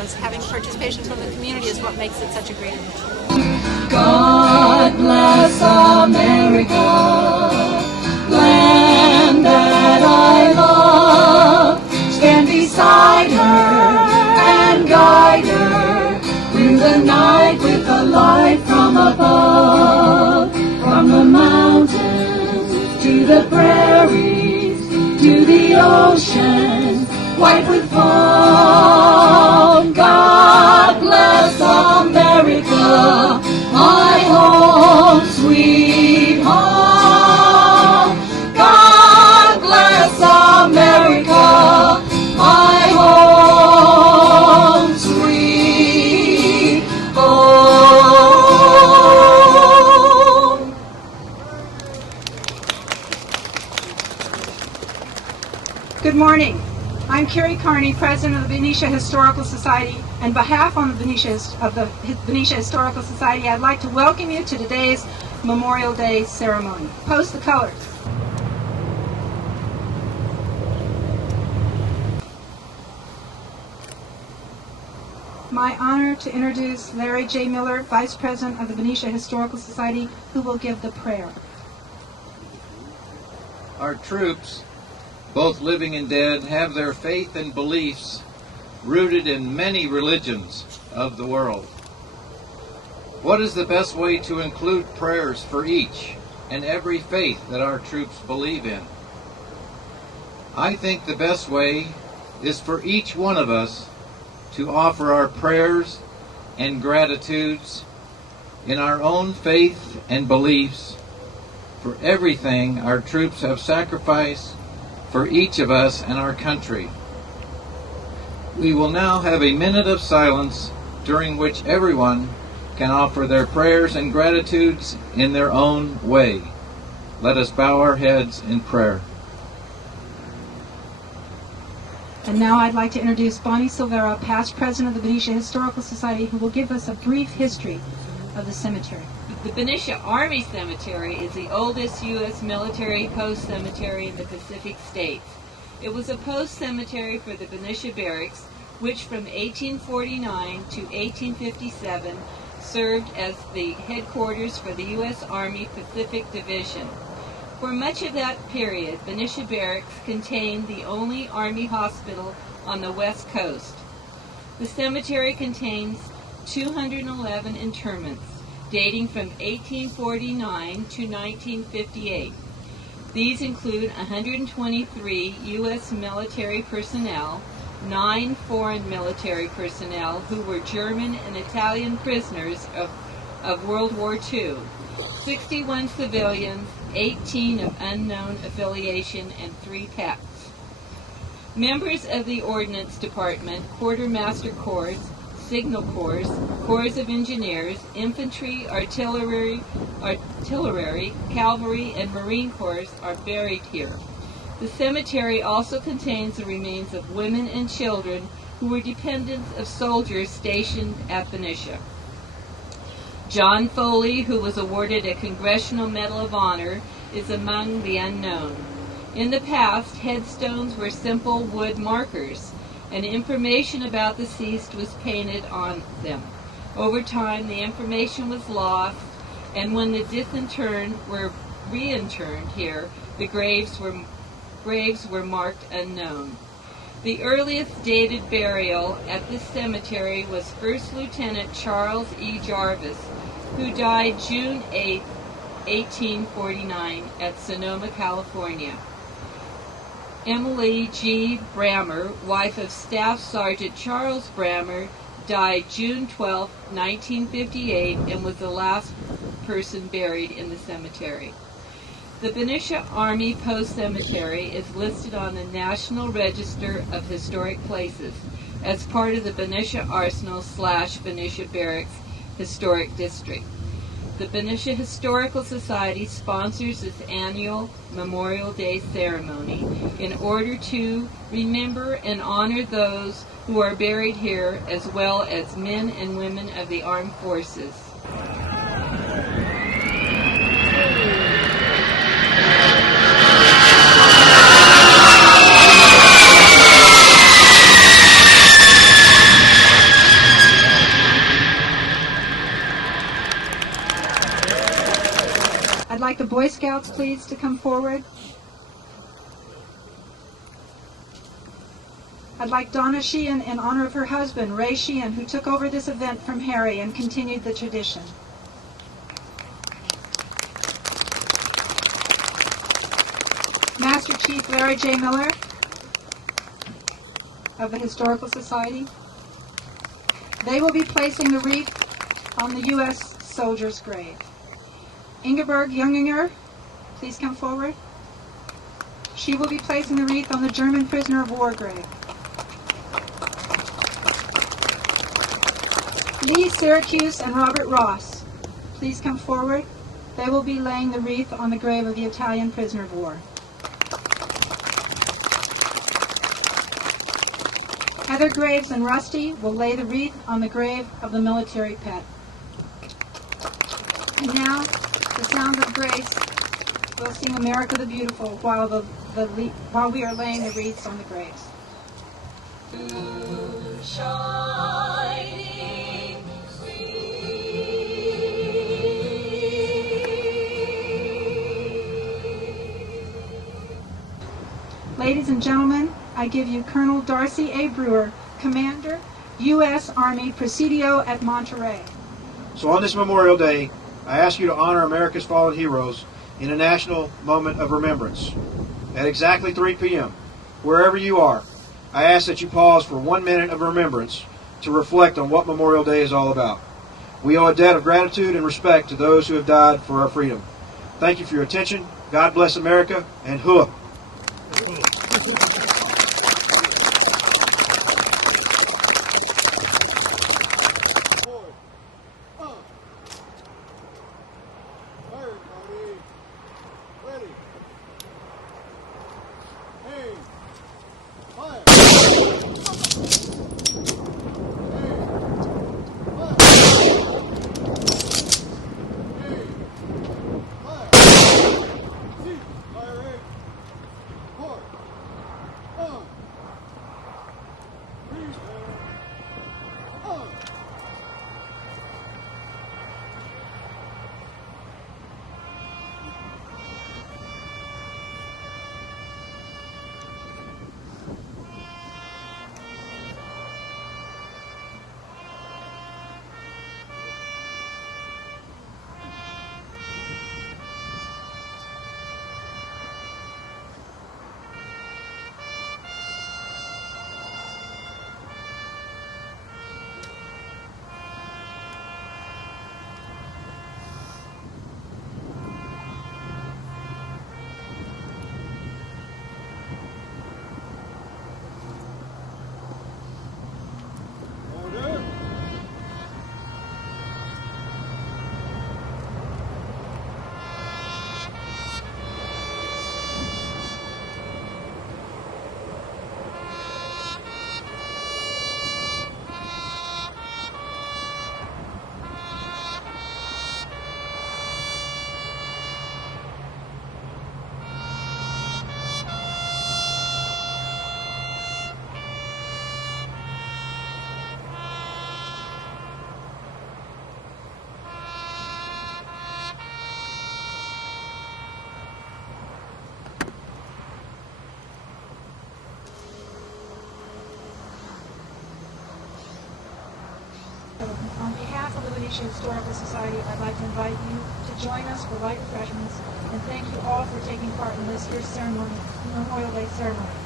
because having participation from the community is what makes it such a great event. God bless America, land that I love. Stand beside her and guide her through the night with a light from above. From the mountains to the prairies to the ocean white with foam. God bless America, my home, sweet home. God bless America, my home, sweet home. Good morning. I'm Carrie Carney, President of the Benicia Historical Society. On behalf of the Benicia Historical Society, I'd like to welcome you to today's Memorial Day ceremony. Post the colors. My honor to introduce Larry J. Miller, Vice President of the Benicia Historical Society, who will give the prayer. Our troops, both living and dead, have their faith and beliefs rooted in many religions of the world. What is the best way to include prayers for each and every faith that our troops believe in? I think the best way is for each one of us to offer our prayers and gratitudes in our own faith and beliefs for everything our troops have sacrificed for each of us and our country. We will now have a minute of silence during which everyone can offer their prayers and gratitudes in their own way. Let us bow our heads in prayer. And now I'd like to introduce Bonnie Silvera, past president of the Benicia Historical Society, who will give us a brief history of the cemetery. The Benicia Army Cemetery is the oldest U.S. military post cemetery in the Pacific States. It was a post cemetery for the Benicia Barracks, which from 1849 to 1857 served as the headquarters for the U.S. Army Pacific Division. For much of that period, Benicia Barracks contained the only Army hospital on the West Coast. The cemetery contains 211 interments, dating from 1849 to 1958. These include 123 U.S. military personnel, 9 foreign military personnel who were German and Italian prisoners of World War II, 61 civilians, 18 of unknown affiliation, and 3 pets. Members of the Ordnance Department, Quartermaster Corps, Signal Corps, Corps of Engineers, Infantry, Artillery, Cavalry, and Marine Corps are buried here. The cemetery also contains the remains of women and children who were dependents of soldiers stationed at Benicia. John Foley, who was awarded a Congressional Medal of Honor, is among the unknown. In the past, headstones were simple wood markers, and information about the deceased was painted on them. Over time, the information was lost, and when the disinterred were reinterred here, the graves were marked unknown. The earliest dated burial at this cemetery was First Lieutenant Charles E. Jarvis, who died June 8, 1849, at Sonoma, California. Emily G. Brammer, wife of Staff Sergeant Charles Brammer, died June 12, 1958, and was the last person buried in the cemetery. The Benicia Army Post Cemetery is listed on the National Register of Historic Places as part of the Benicia Arsenal/Benicia Barracks Historic District. The Benicia Historical Society sponsors this annual Memorial Day ceremony in order to remember and honor those who are buried here, as well as men and women of the armed forces. Scouts, please, to come forward? I'd like Donna Sheehan, in honor of her husband, Ray Sheehan, who took over this event from Harry and continued the tradition. Master Chief Larry J. Miller of the Historical Society. They will be placing the wreath on the U.S. soldier's grave. Ingeborg Junginger, please come forward. She will be placing the wreath on the German prisoner of war grave. Lee Syracuse and Robert Ross, please come forward. They will be laying the wreath on the grave of the Italian prisoner of war. Heather Graves and Rusty will lay the wreath on the grave of the military pet. And now, the sounds of grace will sing America the Beautiful while we are laying the wreaths on the graves. Shining Ladies and gentlemen, I give you Colonel Darcy A. Brewer, Commander, U.S. Army Presidio at Monterey. So on this Memorial Day, I ask you to honor America's fallen heroes in a national moment of remembrance. At exactly 3 p.m., wherever you are, I ask that you pause for 1 minute of remembrance to reflect on what Memorial Day is all about. We owe a debt of gratitude and respect to those who have died for our freedom. Thank you for your attention. God bless America, and hooah! On behalf of the Benicia Historical Society, I'd like to invite you to join us for light refreshments, and thank you all for taking part in this year's ceremony, Memorial Day ceremony.